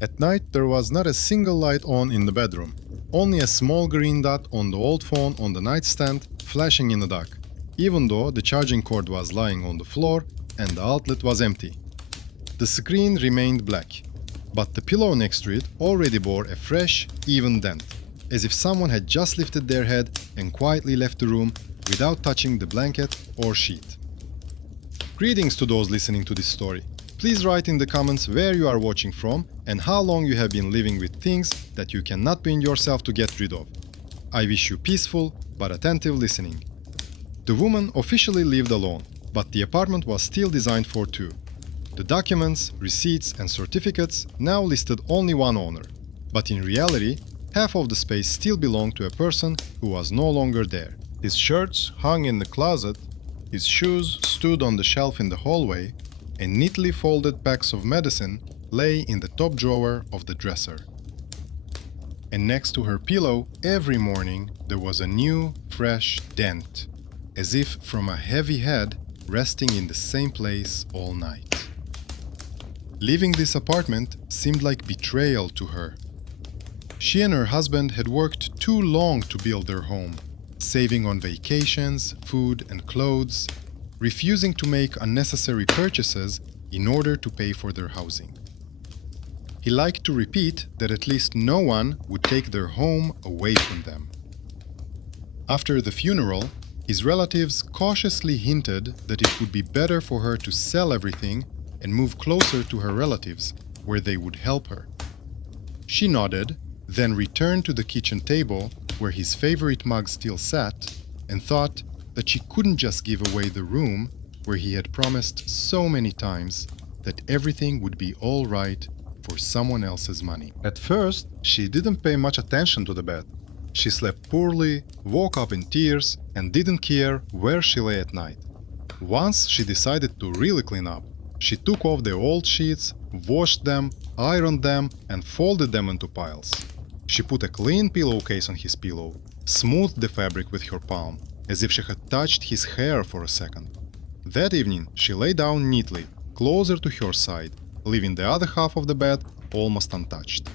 At night, there was not a single light on in the bedroom, only a small green dot on the old phone on the nightstand flashing in the dark, even though the charging cord was lying on the floor and the outlet was empty. The screen remained black, but the pillow next to it already bore a fresh, even dent, as if someone had just lifted their head and quietly left the room without touching the blanket or sheet. Greetings to those listening to this story. Please write in the comments where you are watching from and how long you have been living with things that you cannot bring yourself to get rid of. I wish you peaceful but attentive listening. The woman officially lived alone, but the apartment was still designed for two. The documents, receipts, and certificates now listed only one owner, but in reality, half of the space still belonged to a person who was no longer there. His shirts hung in the closet, his shoes stood on the shelf in the hallway, and neatly folded packs of medicine lay in the top drawer of the dresser. And next to her pillow, every morning, there was a new, fresh dent, as if from a heavy head resting in the same place all night. Leaving this apartment seemed like betrayal to her. She and her husband had worked too long to build their home, saving on vacations, food, and clothes, refusing to make unnecessary purchases in order to pay for their housing. He liked to repeat that at least no one would take their home away from them. After the funeral, his relatives cautiously hinted that it would be better for her to sell everything and move closer to her relatives, where they would help her. She nodded, then returned to the kitchen table where his favorite mug still sat, and thought that she couldn't just give away the room where he had promised so many times that everything would be all right for someone else's money. At first, she didn't pay much attention to the bed. She slept poorly, woke up in tears, and didn't care where she lay at night. Once she decided to really clean up, she took off the old sheets, washed them, ironed them, and folded them into piles. She put a clean pillowcase on his pillow, smoothed the fabric with her palm, as if she had touched his hair for a second. That evening, she lay down neatly, closer to her side, leaving the other half of the bed almost untouched.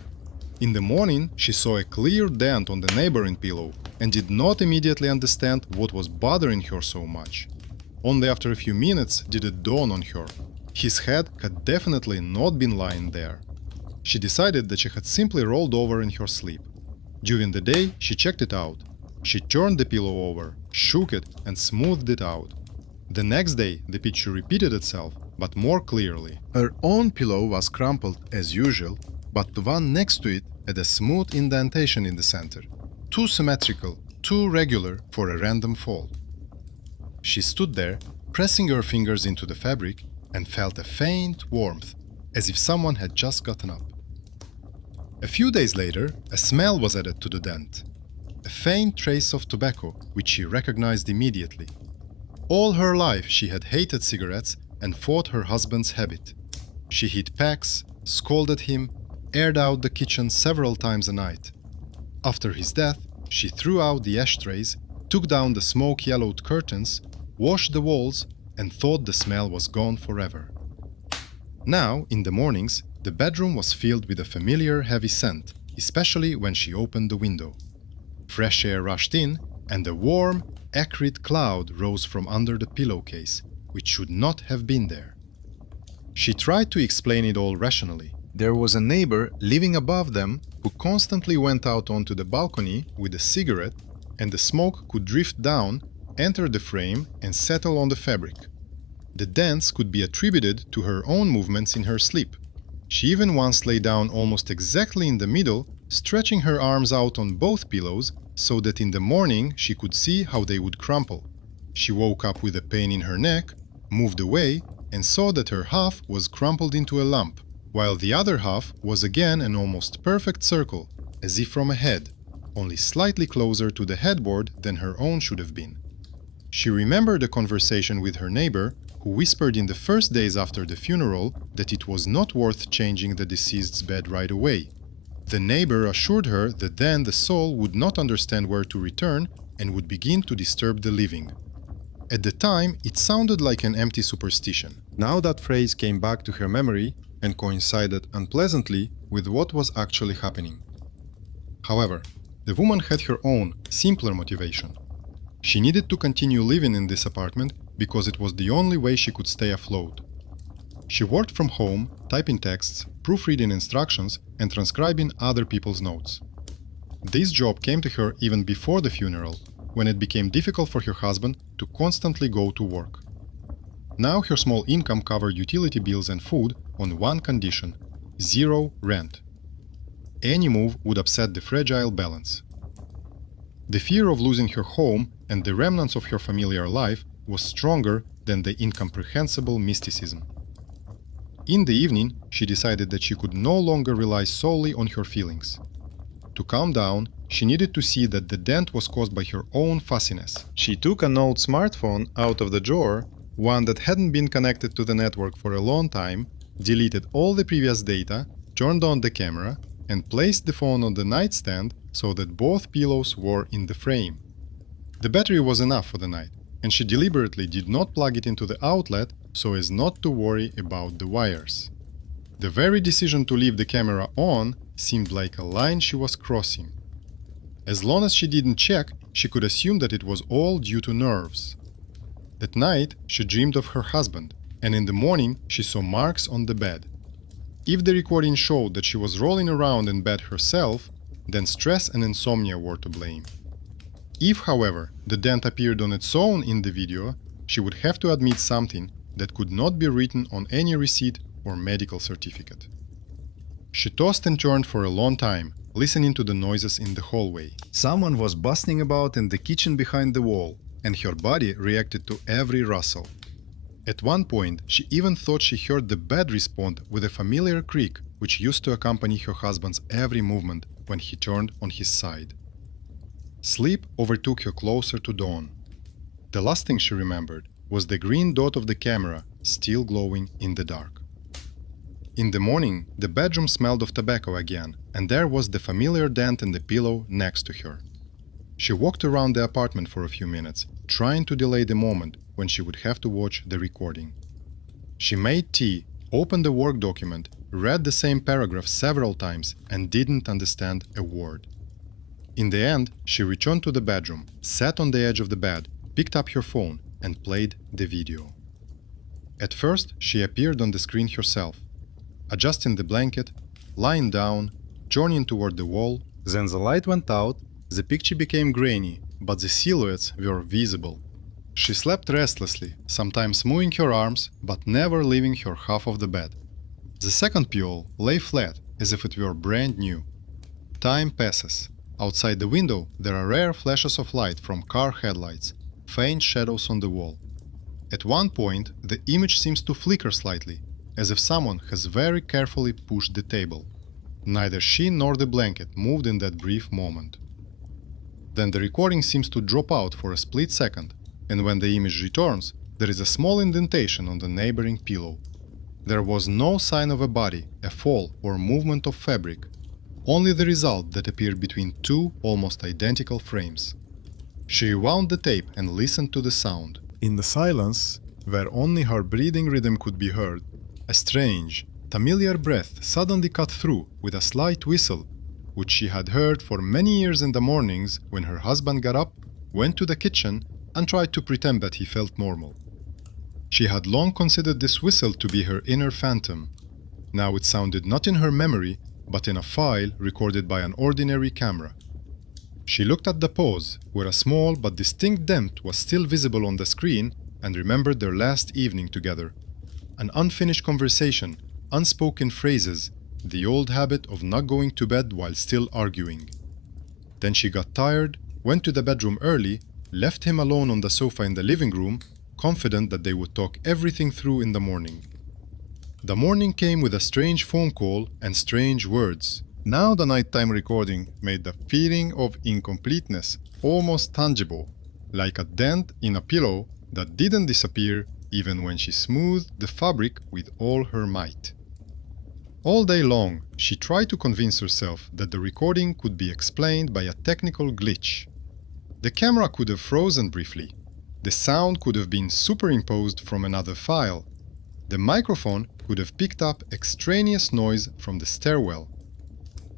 In the morning, she saw a clear dent on the neighboring pillow and did not immediately understand what was bothering her so much. Only after a few minutes did it dawn on her. His head had definitely not been lying there. She decided that she had simply rolled over in her sleep. During the day, she checked it out. She turned the pillow over, shook it, and smoothed it out. The next day, the picture repeated itself, but more clearly. Her own pillow was crumpled as usual, but the one next to it had a smooth indentation in the center. Too symmetrical, too regular for a random fall. She stood there, pressing her fingers into the fabric, and felt a faint warmth, as if someone had just gotten up. A few days later, a smell was added to the dent. A faint trace of tobacco, which she recognized immediately. All her life she had hated cigarettes and fought her husband's habit. She hid packs, scolded him, aired out the kitchen several times a night. After his death, she threw out the ashtrays, took down the smoke-yellowed curtains, washed the walls, and thought the smell was gone forever. Now, in the mornings, the bedroom was filled with a familiar heavy scent, especially when she opened the window. Fresh air rushed in, and a warm, acrid cloud rose from under the pillowcase, which should not have been there. She tried to explain it all rationally. There was a neighbor living above them who constantly went out onto the balcony with a cigarette, and the smoke could drift down, enter the frame, and settle on the fabric. The dents could be attributed to her own movements in her sleep. She even once lay down almost exactly in the middle, stretching her arms out on both pillows so that in the morning she could see how they would crumple. She woke up with a pain in her neck, moved away, and saw that her half was crumpled into a lump, while the other half was again an almost perfect circle, as if from a head, only slightly closer to the headboard than her own should have been. She remembered a conversation with her neighbor, who whispered in the first days after the funeral that it was not worth changing the deceased's bed right away. The neighbor assured her that then the soul would not understand where to return and would begin to disturb the living. At the time, it sounded like an empty superstition. Now that phrase came back to her memory and coincided unpleasantly with what was actually happening. However, the woman had her own, simpler motivation. She needed to continue living in this apartment because it was the only way she could stay afloat. She worked from home, typing texts, proofreading instructions, and transcribing other people's notes. This job came to her even before the funeral, when it became difficult for her husband to constantly go to work. Now her small income covered utility bills and food on one condition: zero rent. Any move would upset the fragile balance. The fear of losing her home and the remnants of her familiar life was stronger than the incomprehensible mysticism. In the evening, she decided that she could no longer rely solely on her feelings. To calm down, she needed to see that the dent was caused by her own fussiness. She took an old smartphone out of the drawer, one that hadn't been connected to the network for a long time, deleted all the previous data, turned on the camera, and placed the phone on the nightstand so that both pillows were in the frame. The battery was enough for the night, and she deliberately did not plug it into the outlet so as not to worry about the wires. The very decision to leave the camera on seemed like a line she was crossing. As long as she didn't check, she could assume that it was all due to nerves. That night, she dreamed of her husband, and in the morning she saw marks on the bed. If the recording showed that she was rolling around in bed herself, then stress and insomnia were to blame. If, however, the dent appeared on its own in the video, she would have to admit something that could not be written on any receipt or medical certificate. She tossed and turned for a long time, listening to the noises in the hallway. Someone was bustling about in the kitchen behind the wall, and her body reacted to every rustle. At one point, she even thought she heard the bed respond with a familiar creak which used to accompany her husband's every movement when he turned on his side. Sleep overtook her closer to dawn. The last thing she remembered was the green dot of the camera still glowing in the dark. In the morning, the bedroom smelled of tobacco again, and there was the familiar dent in the pillow next to her. She walked around the apartment for a few minutes, trying to delay the moment when she would have to watch the recording. She made tea, opened the work document, read the same paragraph several times, and didn't understand a word. In the end, she returned to the bedroom, sat on the edge of the bed, picked up her phone, and played the video. At first, she appeared on the screen herself, adjusting the blanket, lying down, turning toward the wall. Then the light went out, the picture became grainy, but the silhouettes were visible. She slept restlessly, sometimes moving her arms, but never leaving her half of the bed. The second pillow lay flat, as if it were brand new. Time passes. Outside the window, there are rare flashes of light from car headlights, faint shadows on the wall. At one point, the image seems to flicker slightly, as if someone has very carefully pushed the table. Neither she nor the blanket moved in that brief moment. Then the recording seems to drop out for a split second, and when the image returns, there is a small indentation on the neighboring pillow. There was no sign of a body, a fall, or movement of fabric, only the result that appeared between two almost identical frames. She rewound the tape and listened to the sound. In the silence, where only her breathing rhythm could be heard, a strange, familiar breath suddenly cut through with a slight whistle, which she had heard for many years in the mornings when her husband got up, went to the kitchen, and tried to pretend that he felt normal. She had long considered this whistle to be her inner phantom. Now it sounded not in her memory, but in a file recorded by an ordinary camera. She looked at the pause, where a small but distinct dent was still visible on the screen, and remembered their last evening together. An unfinished conversation, unspoken phrases, the old habit of not going to bed while still arguing. Then she got tired, went to the bedroom early, left him alone on the sofa in the living room, confident that they would talk everything through in the morning. The morning came with a strange phone call and strange words. Now the nighttime recording made the feeling of incompleteness almost tangible, like a dent in a pillow that didn't disappear even when she smoothed the fabric with all her might. All day long, she tried to convince herself that the recording could be explained by a technical glitch. The camera could have frozen briefly. The sound could have been superimposed from another file. The microphone could have picked up extraneous noise from the stairwell.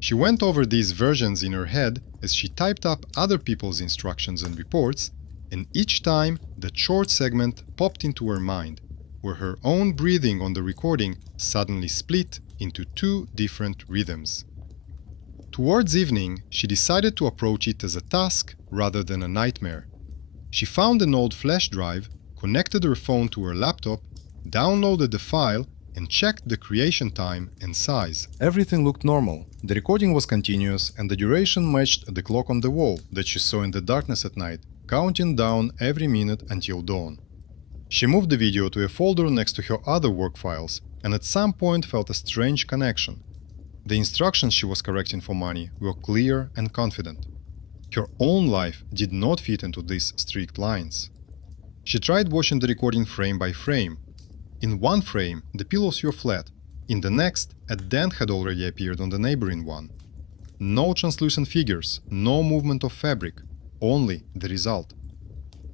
She went over these versions in her head as she typed up other people's instructions and reports, and each time that short segment popped into her mind, where her own breathing on the recording suddenly split into two different rhythms. Towards evening, she decided to approach it as a task rather than a nightmare. She found an old flash drive, connected her phone to her laptop, downloaded the file, and checked the creation time and size. Everything looked normal. The recording was continuous and the duration matched the clock on the wall that she saw in the darkness at night, counting down every minute until dawn. She moved the video to a folder next to her other work files and at some point felt a strange connection. The instructions she was correcting for money were clear and confident. Her own life did not fit into these strict lines. She tried watching the recording frame by frame. In one frame, the pillows were flat. In the next, a dent had already appeared on the neighboring one. No translucent figures, no movement of fabric, only the result.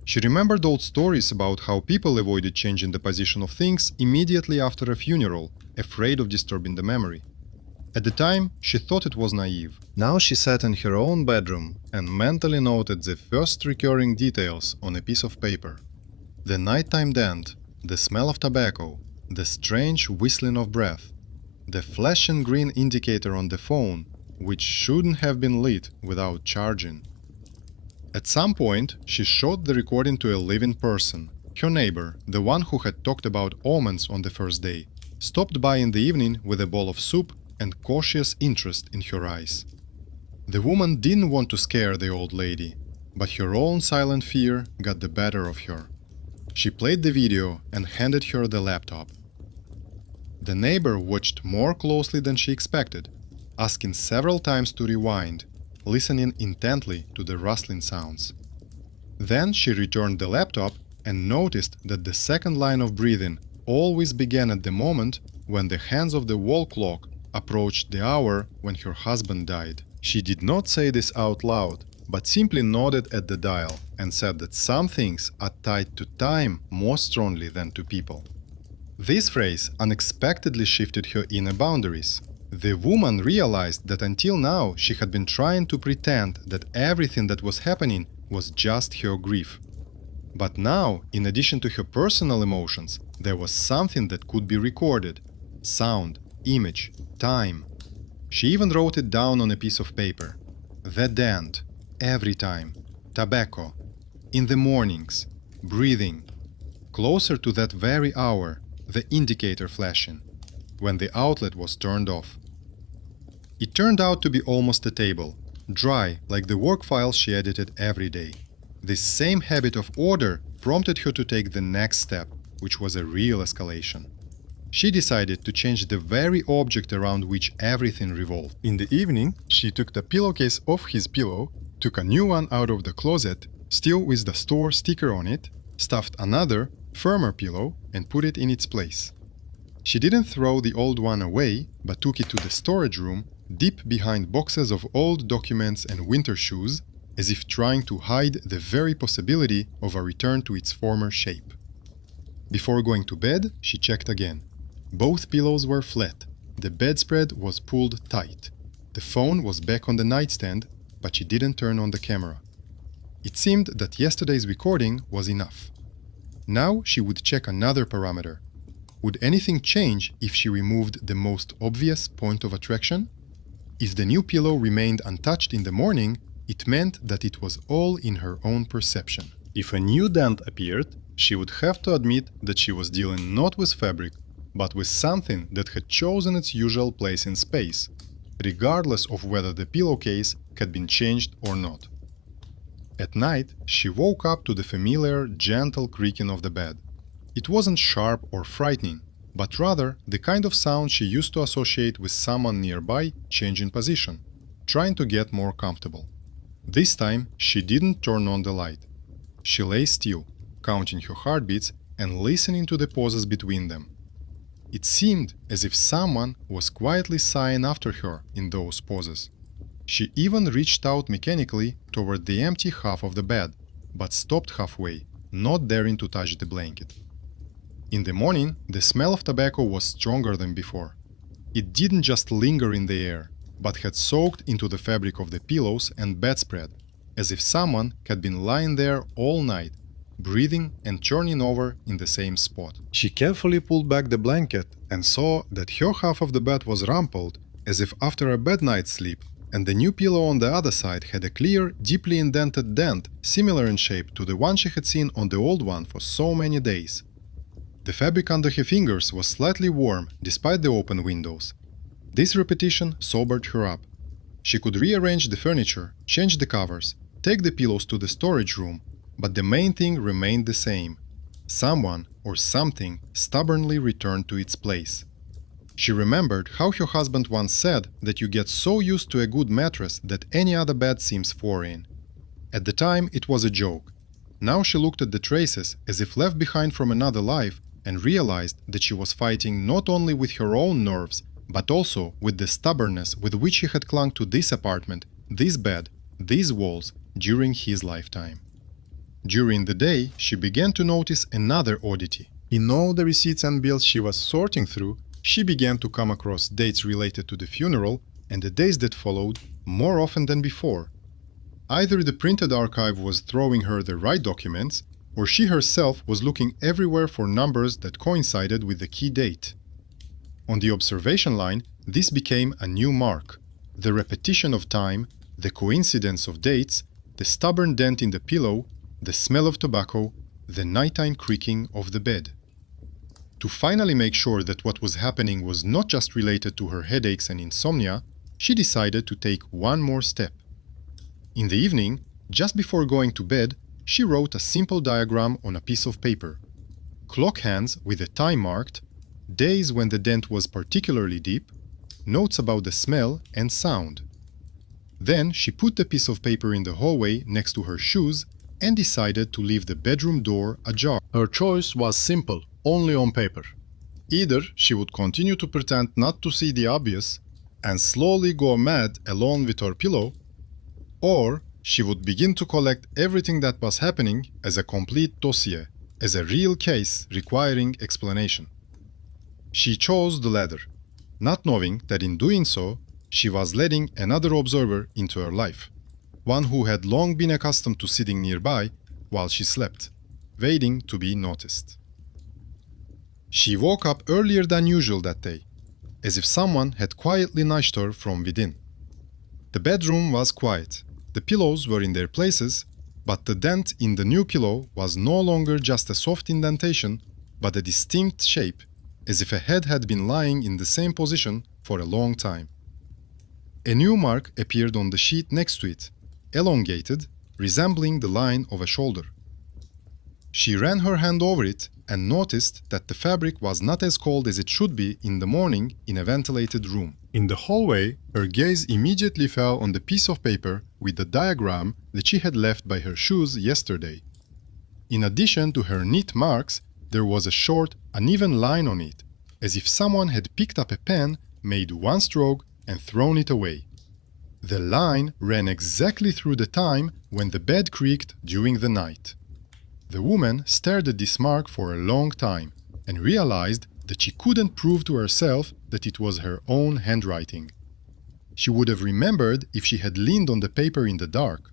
She remembered old stories about how people avoided changing the position of things immediately after a funeral, afraid of disturbing the memory. At the time, she thought it was naive. Now she sat in her own bedroom and mentally noted the first recurring details on a piece of paper. The nighttime dent, the smell of tobacco, the strange whistling of breath, the flashing green indicator on the phone, which shouldn't have been lit without charging. At some point, she showed the recording to a living person. Her neighbor, the one who had talked about omens on the first day, stopped by in the evening with a bowl of soup and cautious interest in her eyes. The woman didn't want to scare the old lady, but her own silent fear got the better of her. She played the video and handed her the laptop. The neighbor watched more closely than she expected, asking several times to rewind, listening intently to the rustling sounds. Then she returned the laptop and noticed that the second line of breathing always began at the moment when the hands of the wall clock approached the hour when her husband died. She did not say this out loud, but simply nodded at the dial and said that some things are tied to time more strongly than to people. This phrase unexpectedly shifted her inner boundaries. The woman realized that until now she had been trying to pretend that everything that was happening was just her grief. But now, in addition to her personal emotions, there was something that could be recorded: sound, image, time. She even wrote it down on a piece of paper. The dent, every time, tobacco, in the mornings, breathing. Closer to that very hour, the indicator flashing, when the outlet was turned off. It turned out to be almost a table, dry like the work files she edited every day. This same habit of order prompted her to take the next step, which was a real escalation. She decided to change the very object around which everything revolved. In the evening, she took the pillowcase off his pillow, took a new one out of the closet, still with the store sticker on it, stuffed another, firmer pillow, and put it in its place. She didn't throw the old one away, but took it to the storage room, deep behind boxes of old documents and winter shoes, as if trying to hide the very possibility of a return to its former shape. Before going to bed, she checked again. Both pillows were flat. The bedspread was pulled tight. The phone was back on the nightstand, but she didn't turn on the camera. It seemed that yesterday's recording was enough. Now she would check another parameter. Would anything change if she removed the most obvious point of attraction? If the new pillow remained untouched in the morning, it meant that it was all in her own perception. If a new dent appeared, she would have to admit that she was dealing not with fabric, but with something that had chosen its usual place in space, regardless of whether the pillowcase had been changed or not. At night, she woke up to the familiar, gentle creaking of the bed. It wasn't sharp or frightening, but rather the kind of sound she used to associate with someone nearby changing position, trying to get more comfortable. This time, she didn't turn on the light. She lay still, counting her heartbeats and listening to the pauses between them. It seemed as if someone was quietly sighing after her in those pauses. She even reached out mechanically toward the empty half of the bed, but stopped halfway, not daring to touch the blanket. In the morning, the smell of tobacco was stronger than before. It didn't just linger in the air, but had soaked into the fabric of the pillows and bedspread, as if someone had been lying there all night, breathing and turning over in the same spot. She carefully pulled back the blanket and saw that her half of the bed was rumpled, as if after a bad night's sleep, and the new pillow on the other side had a clear, deeply indented dent similar in shape to the one she had seen on the old one for so many days. The fabric under her fingers was slightly warm despite the open windows. This repetition sobered her up. She could rearrange the furniture, change the covers, take the pillows to the storage room, but the main thing remained the same. Someone or something stubbornly returned to its place. She remembered how her husband once said that you get so used to a good mattress that any other bed seems foreign. At the time, it was a joke. Now she looked at the traces as if left behind from another life and realized that she was fighting not only with her own nerves, but also with the stubbornness with which he had clung to this apartment, this bed, these walls during his lifetime. During the day, she began to notice another oddity. In all the receipts and bills she was sorting through, she began to come across dates related to the funeral and the days that followed more often than before. Either the printed archive was throwing her the right documents, or she herself was looking everywhere for numbers that coincided with the key date. On the observation line, this became a new mark. The repetition of time, the coincidence of dates, the stubborn dent in the pillow, the smell of tobacco, the nighttime creaking of the bed. To finally make sure that what was happening was not just related to her headaches and insomnia, she decided to take one more step. In the evening, just before going to bed, she wrote a simple diagram on a piece of paper. Clock hands with a time marked, days when the dent was particularly deep, notes about the smell and sound. Then she put the piece of paper in the hallway next to her shoes and decided to leave the bedroom door ajar. Her choice was simple, only on paper. Either she would continue to pretend not to see the obvious and slowly go mad alone with her pillow, or she would begin to collect everything that was happening as a complete dossier, as a real case requiring explanation. She chose the latter, not knowing that in doing so, she was letting another observer into her life, one who had long been accustomed to sitting nearby while she slept, waiting to be noticed. She woke up earlier than usual that day, as if someone had quietly nudged her from within. The bedroom was quiet, the pillows were in their places, but the dent in the new pillow was no longer just a soft indentation, but a distinct shape, as if a head had been lying in the same position for a long time. A new mark appeared on the sheet next to it, elongated, resembling the line of a shoulder. She ran her hand over it and noticed that the fabric was not as cold as it should be in the morning in a ventilated room. In the hallway, her gaze immediately fell on the piece of paper with the diagram that she had left by her shoes yesterday. In addition to her neat marks, there was a short, uneven line on it, as if someone had picked up a pen, made one stroke, and thrown it away. The line ran exactly through the time when the bed creaked during the night. The woman stared at this mark for a long time and realized that she couldn't prove to herself that it was her own handwriting. She would have remembered if she had leaned on the paper in the dark.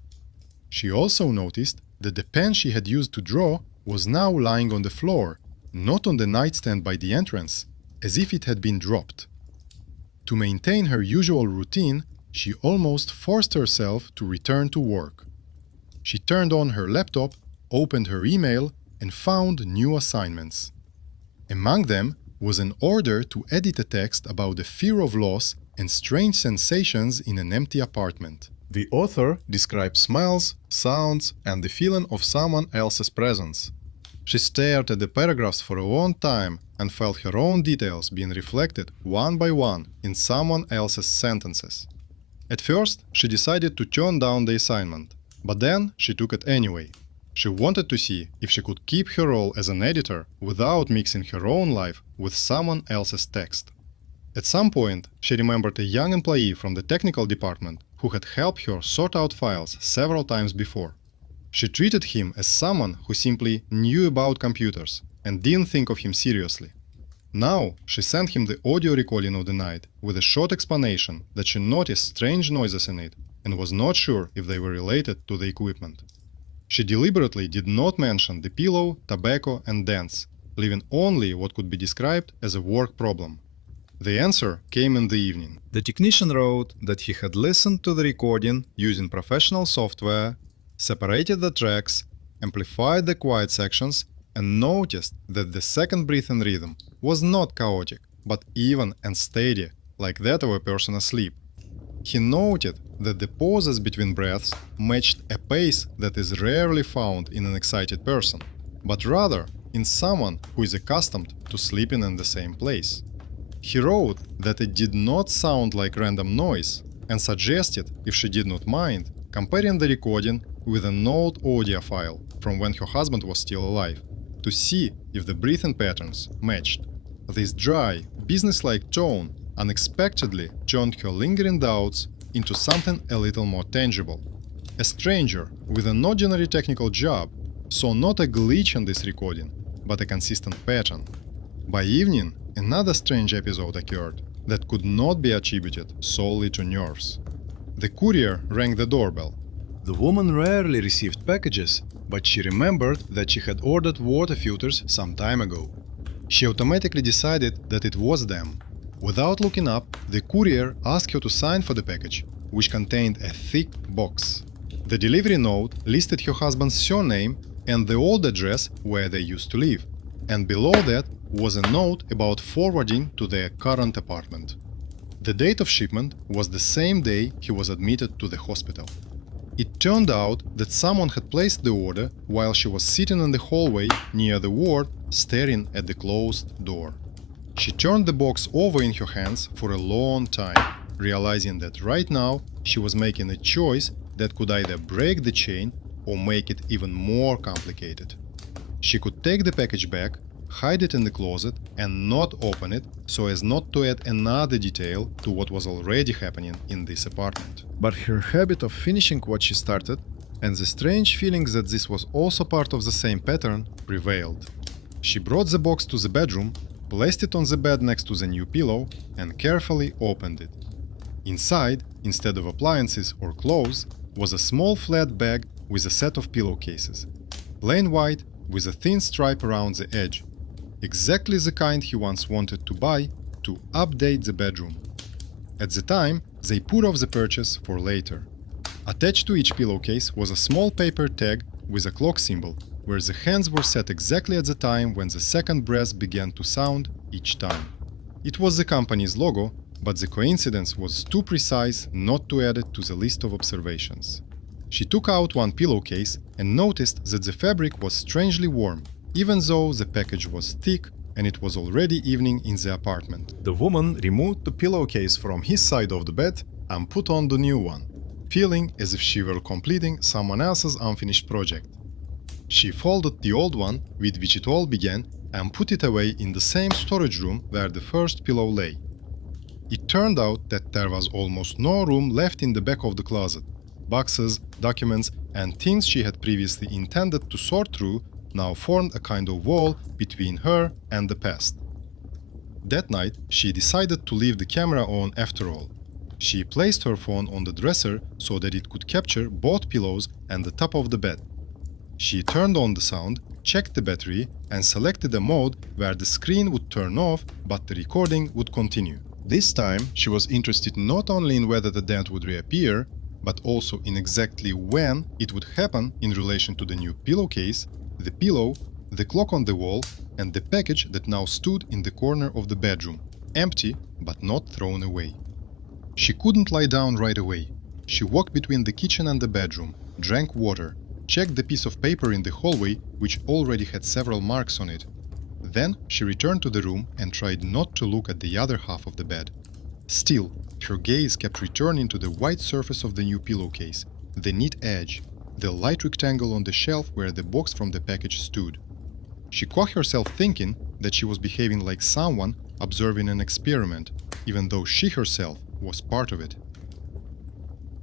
She also noticed that the pen she had used to draw was now lying on the floor, not on the nightstand by the entrance, as if it had been dropped. To maintain her usual routine, she almost forced herself to return to work. She turned on her laptop, opened her email, and found new assignments. Among them was an order to edit a text about the fear of loss and strange sensations in an empty apartment. The author described smells, sounds, and the feeling of someone else's presence. She stared at the paragraphs for a long time and felt her own details being reflected one by one in someone else's sentences. At first, she decided to turn down the assignment, but then she took it anyway. She wanted to see if she could keep her role as an editor without mixing her own life with someone else's text. At some point, she remembered a young employee from the technical department who had helped her sort out files several times before. She treated him as someone who simply knew about computers and didn't think of him seriously. Now, she sent him the audio recording of the night with a short explanation that she noticed strange noises in it and was not sure if they were related to the equipment. She deliberately did not mention the pillow, tobacco, and dents, leaving only what could be described as a work problem. The answer came in the evening. The technician wrote that he had listened to the recording using professional software, separated the tracks, amplified the quiet sections, and noticed that the second breathing rhythm was not chaotic, but even and steady, like that of a person asleep. He noted that the pauses between breaths matched a pace that is rarely found in an excited person, but rather in someone who is accustomed to sleeping in the same place. He wrote that it did not sound like random noise and suggested, if she did not mind, comparing the recording with an old audio file from when her husband was still alive to see if the breathing patterns matched. This dry, businesslike tone unexpectedly turned her lingering doubts into something a little more tangible. A stranger with an ordinary technical job saw not a glitch in this recording, but a consistent pattern. By evening, another strange episode occurred that could not be attributed solely to nerves. The courier rang the doorbell. The woman rarely received packages, but she remembered that she had ordered water filters some time ago. She automatically decided that it was them. Without looking up, the courier asked her to sign for the package, which contained a thick box. The delivery note listed her husband's surname and the old address where they used to live, and below that was a note about forwarding to their current apartment. The date of shipment was the same day he was admitted to the hospital. It turned out that someone had placed the order while she was sitting in the hallway near the ward, staring at the closed door. She turned the box over in her hands for a long time, realizing that right now she was making a choice that could either break the chain or make it even more complicated. She could take the package back, hide it in the closet, and not open it so as not to add another detail to what was already happening in this apartment. But her habit of finishing what she started, and the strange feelings that this was also part of the same pattern, prevailed. She brought the box to the bedroom, placed it on the bed next to the new pillow, and carefully opened it. Inside, instead of appliances or clothes, was a small flat bag with a set of pillowcases, plain white with a thin stripe around the edge, exactly the kind he once wanted to buy to update the bedroom. At the time, they put off the purchase for later. Attached to each pillowcase was a small paper tag with a clock symbol, where the hands were set exactly at the time when the second breath began to sound each time. It was the company's logo, but the coincidence was too precise not to add it to the list of observations. She took out one pillowcase and noticed that the fabric was strangely warm, even though the package was thick and it was already evening in the apartment. The woman removed the pillowcase from his side of the bed and put on the new one, feeling as if she were completing someone else's unfinished project. She folded the old one, with which it all began, and put it away in the same storage room where the first pillow lay. It turned out that there was almost no room left in the back of the closet. Boxes, documents, and things she had previously intended to sort through now formed a kind of wall between her and the past. That night, she decided to leave the camera on after all. She placed her phone on the dresser so that it could capture both pillows and the top of the bed. She turned on the sound, checked the battery, and selected a mode where the screen would turn off but the recording would continue. This time, she was interested not only in whether the dent would reappear, but also in exactly when it would happen in relation to the new pillowcase, the pillow, the clock on the wall, and the package that now stood in the corner of the bedroom, empty but not thrown away. She couldn't lie down right away. She walked between the kitchen and the bedroom, drank water, checked the piece of paper in the hallway, which already had several marks on it. Then she returned to the room and tried not to look at the other half of the bed. Still, her gaze kept returning to the white surface of the new pillowcase, the neat edge, the light rectangle on the shelf where the box from the package stood. She caught herself thinking that she was behaving like someone observing an experiment, even though she herself was part of it.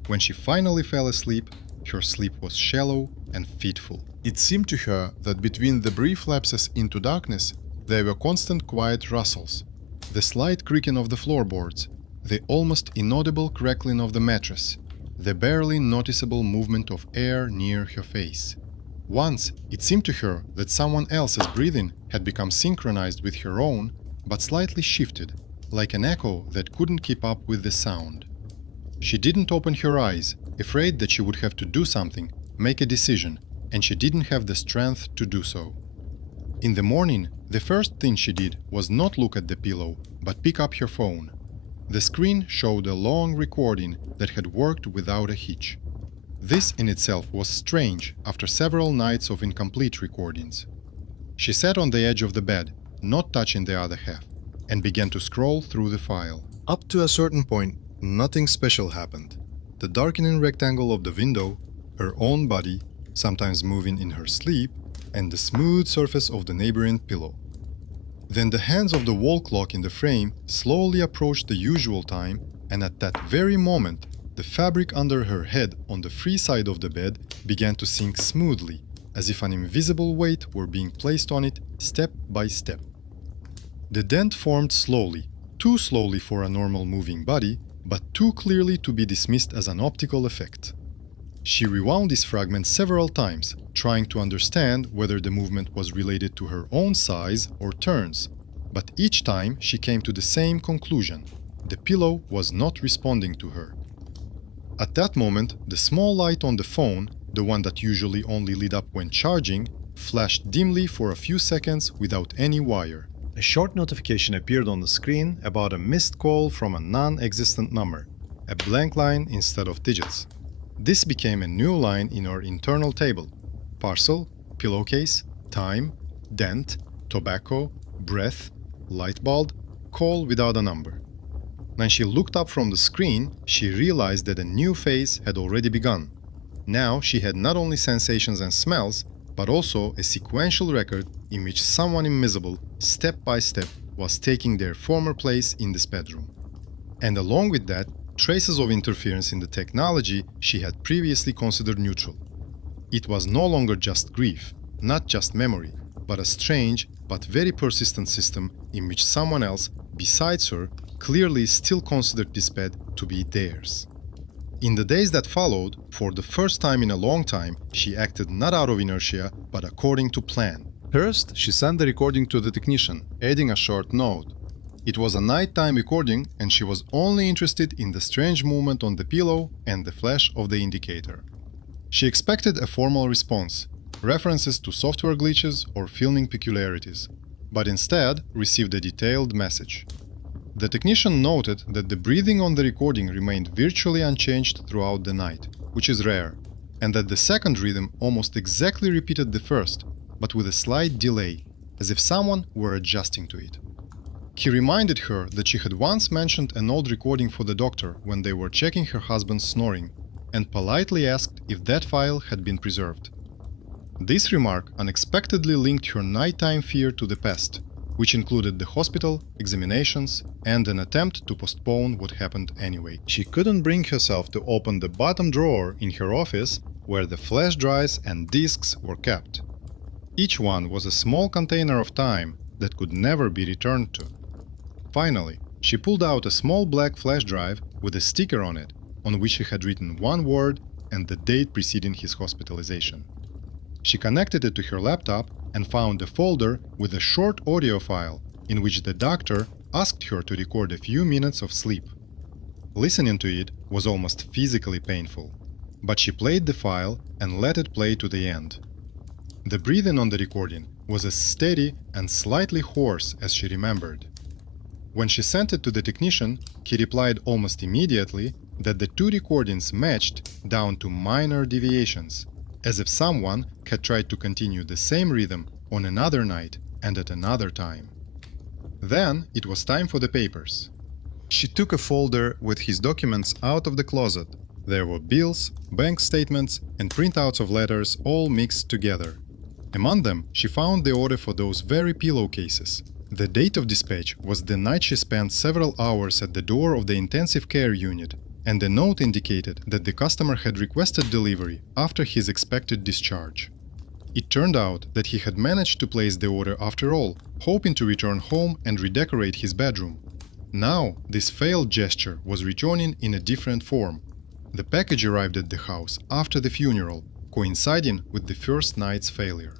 When she finally fell asleep, her sleep was shallow and fitful. It seemed to her that between the brief lapses into darkness, There were constant quiet rustles, the slight creaking of the floorboards, the almost inaudible crackling of the mattress, the barely noticeable movement of air near her face. Once, it seemed to her that someone else's breathing had become synchronized with her own, but slightly shifted, like an echo that couldn't keep up with the sound. She didn't open her eyes, afraid that she would have to do something, make a decision, and she didn't have the strength to do so. In the morning, the first thing she did was not look at the pillow, but pick up her phone. The screen showed a long recording that had worked without a hitch. This in itself was strange after several nights of incomplete recordings. She sat on the edge of the bed, not touching the other half, and began to scroll through the file. Up to a certain point, nothing special happened. The darkening rectangle of the window, her own body, sometimes moving in her sleep, and the smooth surface of the neighboring pillow. Then the hands of the wall clock in the frame slowly approached the usual time, and at that very moment, the fabric under her head on the free side of the bed began to sink smoothly, as if an invisible weight were being placed on it step by step. The dent formed slowly, too slowly for a normal moving body, but too clearly to be dismissed as an optical effect. She rewound this fragment several times, trying to understand whether the movement was related to her own size or turns, but each time she came to the same conclusion: the pillow was not responding to her. At that moment, the small light on the phone, the one that usually only lit up when charging, flashed dimly for a few seconds without any wire. A short notification appeared on the screen about a missed call from a non-existent number, a blank line instead of digits. This became a new line in our internal table: parcel, pillowcase, time, dent, tobacco, breath, light bulb, call without a number. When she looked up from the screen, she realized that a new phase had already begun. Now she had not only sensations and smells, but also a sequential record in which someone invisible, step by step, was taking their former place in this bedroom. And along with that, traces of interference in the technology she had previously considered neutral. It was no longer just grief, not just memory, but a strange but very persistent system in which someone else, besides her, clearly still considered this bed to be theirs. In the days that followed, for the first time in a long time, she acted not out of inertia, but according to plan. First, she sent the recording to the technician, adding a short note. It was a nighttime recording, and she was only interested in the strange movement on the pillow and the flash of the indicator. She expected a formal response, references to software glitches or filming peculiarities, but instead received a detailed message. The technician noted that the breathing on the recording remained virtually unchanged throughout the night, which is rare, and that the second rhythm almost exactly repeated the first, but with a slight delay, as if someone were adjusting to it. He reminded her that she had once mentioned an old recording for the doctor when they were checking her husband's snoring, and politely asked if that file had been preserved. This remark unexpectedly linked her nighttime fear to the past, which included the hospital, examinations, and an attempt to postpone what happened anyway. She couldn't bring herself to open the bottom drawer in her office where the flash drives and disks were kept. Each one was a small container of time that could never be returned to. Finally, she pulled out a small black flash drive with a sticker on it, on which she had written one word and the date preceding his hospitalization. She connected it to her laptop and found a folder with a short audio file in which the doctor asked her to record a few minutes of sleep. Listening to it was almost physically painful, but she played the file and let it play to the end. The breathing on the recording was as steady and slightly hoarse as she remembered. When she sent it to the technician, he replied almost immediately that the two recordings matched down to minor deviations, as if someone had tried to continue the same rhythm on another night and at another time. Then it was time for the papers. She took a folder with his documents out of the closet. There were bills, bank statements, and printouts of letters all mixed together. Among them, she found the order for those very pillowcases. The date of dispatch was the night she spent several hours at the door of the intensive care unit, and the note indicated that the customer had requested delivery after his expected discharge. It turned out that he had managed to place the order after all, hoping to return home and redecorate his bedroom. Now, this failed gesture was returning in a different form. The package arrived at the house after the funeral, coinciding with the first night's failure.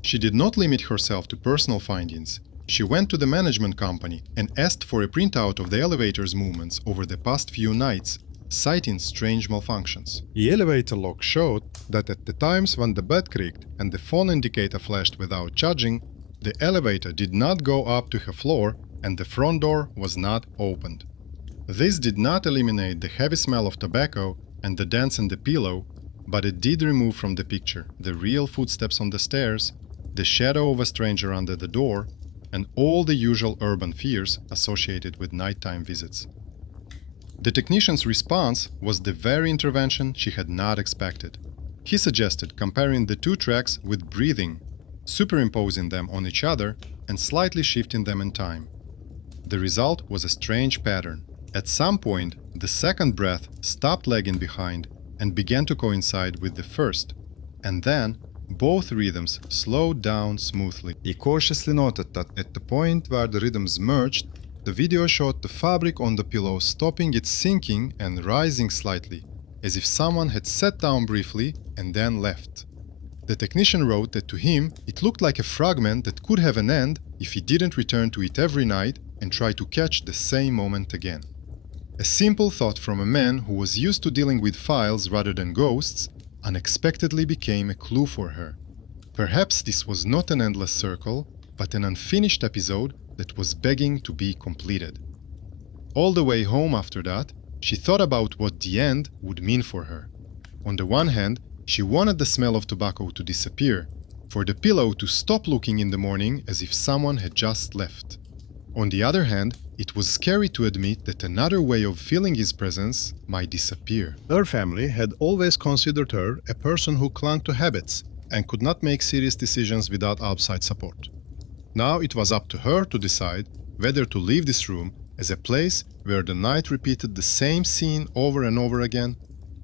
She did not limit herself to personal findings. She went to the management company and asked for a printout of the elevator's movements over the past few nights, citing strange malfunctions. The elevator log showed that at the times when the bed creaked and the phone indicator flashed without charging, the elevator did not go up to her floor and the front door was not opened. This did not eliminate the heavy smell of tobacco and the dents in the pillow, but it did remove from the picture the real footsteps on the stairs, the shadow of a stranger under the door, and all the usual urban fears associated with nighttime visits. The technician's response was the very intervention she had not expected. He suggested comparing the two tracks with breathing, superimposing them on each other and slightly shifting them in time. The result was a strange pattern. At some point, the second breath stopped lagging behind and began to coincide with the first, and then both rhythms slowed down smoothly. He cautiously noted that at the point where the rhythms merged, the video showed the fabric on the pillow stopping its sinking and rising slightly, as if someone had sat down briefly and then left. The technician wrote that to him it looked like a fragment that could have an end if he didn't return to it every night and try to catch the same moment again. A simple thought from a man who was used to dealing with files rather than ghosts unexpectedly became a clue for her. Perhaps this was not an endless circle, but an unfinished episode that was begging to be completed. All the way home after that, she thought about what the end would mean for her. On the one hand, she wanted the smell of tobacco to disappear, for the pillow to stop looking in the morning as if someone had just left. On the other hand, it was scary to admit that another way of feeling his presence might disappear. Her family had always considered her a person who clung to habits and could not make serious decisions without outside support. Now it was up to her to decide whether to leave this room as a place where the night repeated the same scene over and over again,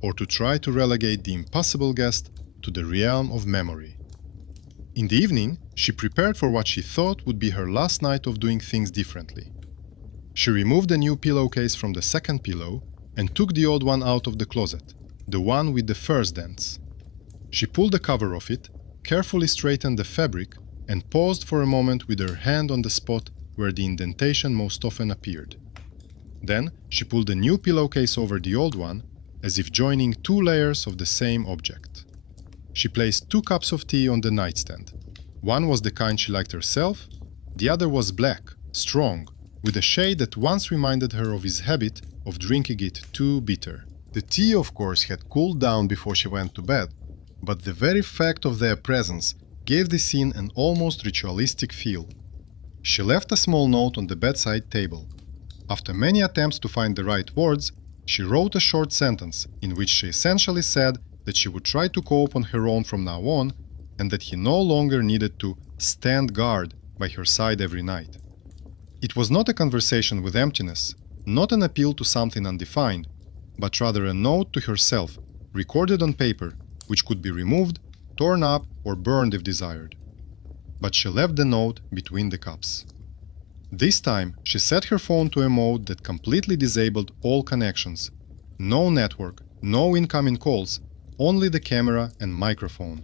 or to try to relegate the impossible guest to the realm of memory. In the evening, she prepared for what she thought would be her last night of doing things differently. She removed the new pillowcase from the second pillow and took the old one out of the closet, the one with the first dents. She pulled the cover off it, carefully straightened the fabric, and paused for a moment with her hand on the spot where the indentation most often appeared. Then she pulled the new pillowcase over the old one, as if joining two layers of the same object. She placed 2 cups of tea on the nightstand. One was the kind she liked herself, the other was black, strong, with a shade that once reminded her of his habit of drinking it too bitter. The tea, of course, had cooled down before she went to bed, but the very fact of their presence gave the scene an almost ritualistic feel. She left a small note on the bedside table. After many attempts to find the right words, she wrote a short sentence in which she essentially said that she would try to cope on her own from now on, and that he no longer needed to stand guard by her side every night. It was not a conversation with emptiness, not an appeal to something undefined, but rather a note to herself, recorded on paper, which could be removed, torn up, or burned if desired. But she left the note between the cups. This time, she set her phone to a mode that completely disabled all connections. No network, no incoming calls, only the camera and microphone.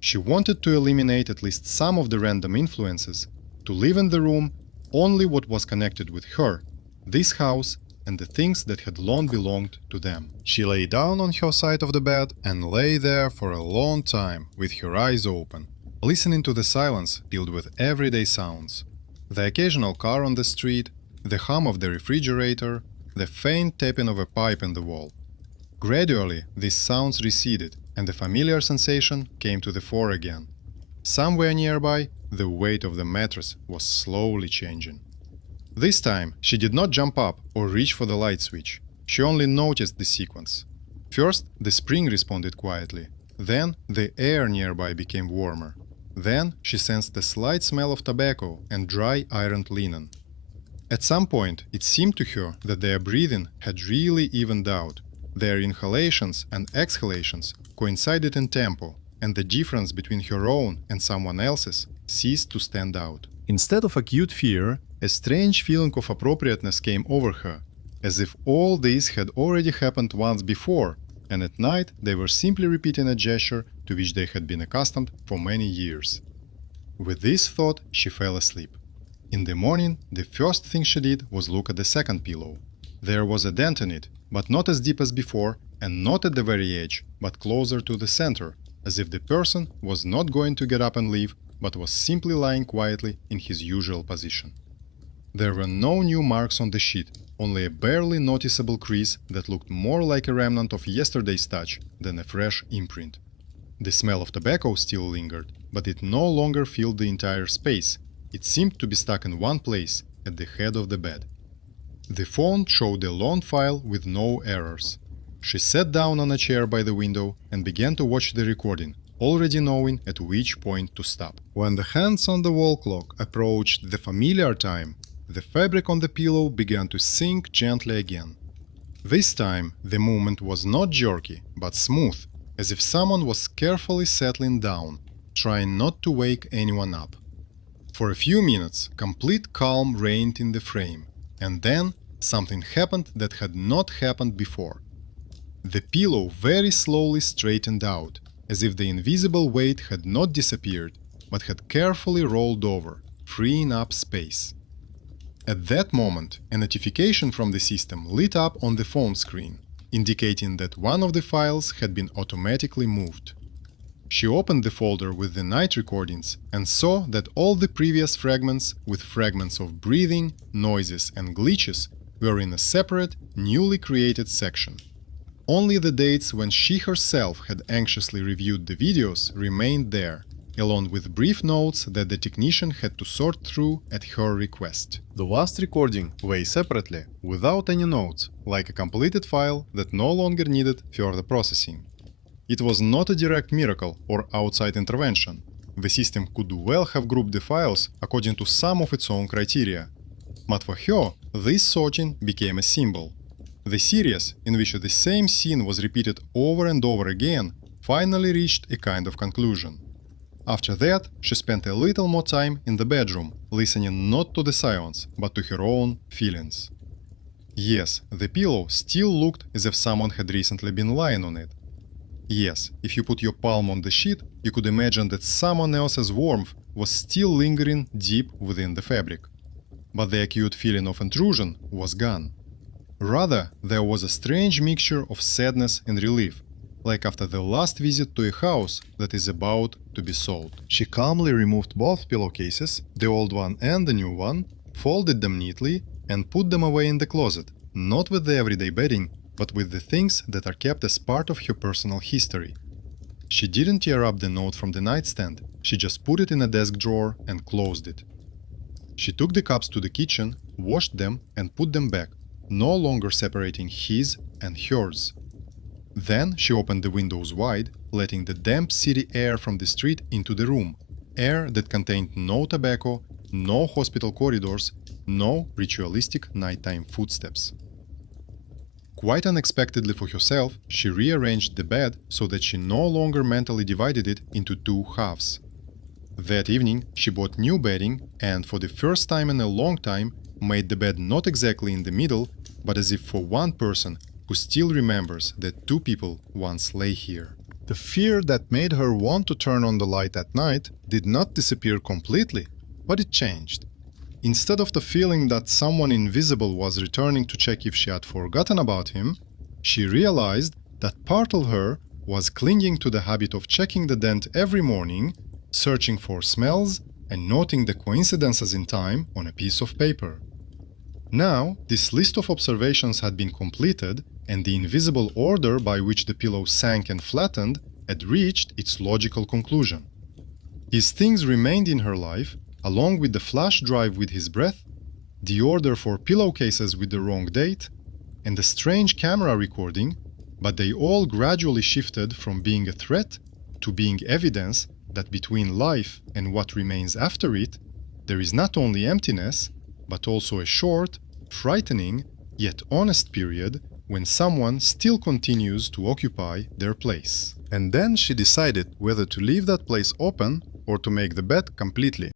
She wanted to eliminate at least some of the random influences, to leave in the room only what was connected with her, this house, and the things that had long belonged to them. She lay down on her side of the bed and lay there for a long time with her eyes open, listening to the silence filled with everyday sounds. The occasional car on the street, the hum of the refrigerator, the faint tapping of a pipe in the wall. Gradually, these sounds receded, and the familiar sensation came to the fore again. Somewhere nearby, the weight of the mattress was slowly changing. This time, she did not jump up or reach for the light switch. She only noticed the sequence. First, the spring responded quietly. Then, the air nearby became warmer. Then, she sensed the slight smell of tobacco and dry ironed linen. At some point, it seemed to her that their breathing had really evened out. Their inhalations and exhalations coincided in tempo, and the difference between her own and someone else's ceased to stand out. Instead of acute fear, a strange feeling of appropriateness came over her, as if all this had already happened once before, and at night they were simply repeating a gesture to which they had been accustomed for many years. With this thought, she fell asleep. In the morning, the first thing she did was look at the second pillow. There was a dent in it, but not as deep as before, and not at the very edge, but closer to the center, as if the person was not going to get up and leave, but was simply lying quietly in his usual position. There were no new marks on the sheet, only a barely noticeable crease that looked more like a remnant of yesterday's touch than a fresh imprint. The smell of tobacco still lingered, but it no longer filled the entire space. It seemed to be stuck in one place, at the head of the bed. The phone showed a long file with no errors. She sat down on a chair by the window and began to watch the recording, already knowing at which point to stop. When the hands on the wall clock approached the familiar time, the fabric on the pillow began to sink gently again. This time, the movement was not jerky, but smooth, as if someone was carefully settling down, trying not to wake anyone up. For a few minutes, complete calm reigned in the frame, and then something happened that had not happened before. The pillow very slowly straightened out, as if the invisible weight had not disappeared, but had carefully rolled over, freeing up space. At that moment, a notification from the system lit up on the phone screen, indicating that one of the files had been automatically moved. She opened the folder with the night recordings and saw that all the previous fragments, with fragments of breathing, noises, and glitches, were in a separate, newly created section. Only the dates when she herself had anxiously reviewed the videos remained there, along with brief notes that the technician had to sort through at her request. The last recording lay separately, without any notes, like a completed file that no longer needed further processing. It was not a direct miracle or outside intervention. The system could well have grouped the files according to some of its own criteria. But for her, this sorting became a symbol. The series, in which the same scene was repeated over and over again, finally reached a kind of conclusion. After that, she spent a little more time in the bedroom, listening not to the silence, but to her own feelings. Yes, the pillow still looked as if someone had recently been lying on it. Yes, if you put your palm on the sheet, you could imagine that someone else's warmth was still lingering deep within the fabric. But the acute feeling of intrusion was gone. Rather, there was a strange mixture of sadness and relief, like after the last visit to a house that is about to be sold. She calmly removed both pillowcases, the old one and the new one, folded them neatly, and put them away in the closet, not with the everyday bedding, but with the things that are kept as part of her personal history. She didn't tear up the note from the nightstand, she just put it in a desk drawer and closed it. She took the cups to the kitchen, washed them, and put them back, no longer separating his and hers. Then she opened the windows wide, letting the damp city air from the street into the room, air that contained no tobacco, no hospital corridors, no ritualistic nighttime footsteps. Quite unexpectedly for herself, she rearranged the bed so that she no longer mentally divided it into two halves. That evening, she bought new bedding and, for the first time in a long time, made the bed not exactly in the middle, but as if for one person who still remembers that two people once lay here. The fear that made her want to turn on the light at night did not disappear completely, but it changed. Instead of the feeling that someone invisible was returning to check if she had forgotten about him, she realized that part of her was clinging to the habit of checking the dent every morning, searching for smells, and noting the coincidences in time on a piece of paper. Now, this list of observations had been completed, and the invisible order by which the pillow sank and flattened had reached its logical conclusion. His things remained in her life, along with the flash drive with his breath, the order for pillowcases with the wrong date, and the strange camera recording, but they all gradually shifted from being a threat to being evidence that between life and what remains after it, there is not only emptiness, but also a short, frightening, yet honest period when someone still continues to occupy their place. And then she decided whether to leave that place open or to make the bed completely.